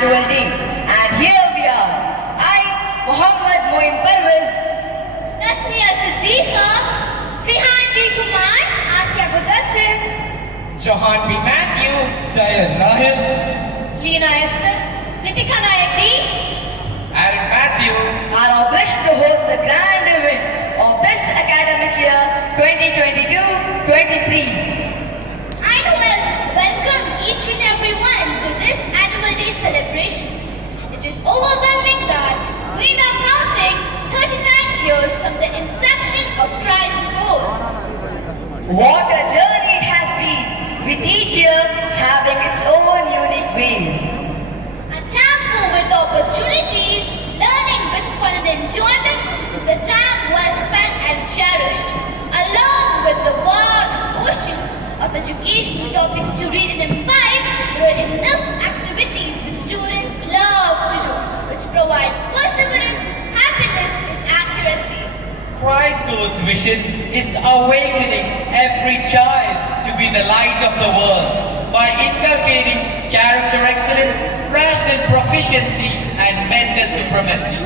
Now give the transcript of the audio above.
annual day. And here we are. I, Muhammad Moin Parvez, Tasniya Siddiqa, Fihan B. Kumar, Asya Mudassir, Johan B. Matthew, Syed Rahil, Leena Esther, Lipika Nayak D, Aaron Matthew, are obliged to host the grand event of this academic year 2022-23. I welcome each and every one to this annual day celebrations. It is overwhelming that we are counting 39 years from the inception of Christ's goal. What a journey it has been, with each year having its own unique ways. A time full with opportunities, learning with fun and enjoyment is a time well spent and cherished, along with the vast oceans of educational topics to read and imbibe. There are enough activities which students love to do, which provide perseverance, happiness, and accuracy. Christ School's vision is awakening every child to be the light of the world by inculcating character excellence, rational proficiency, and mental supremacy.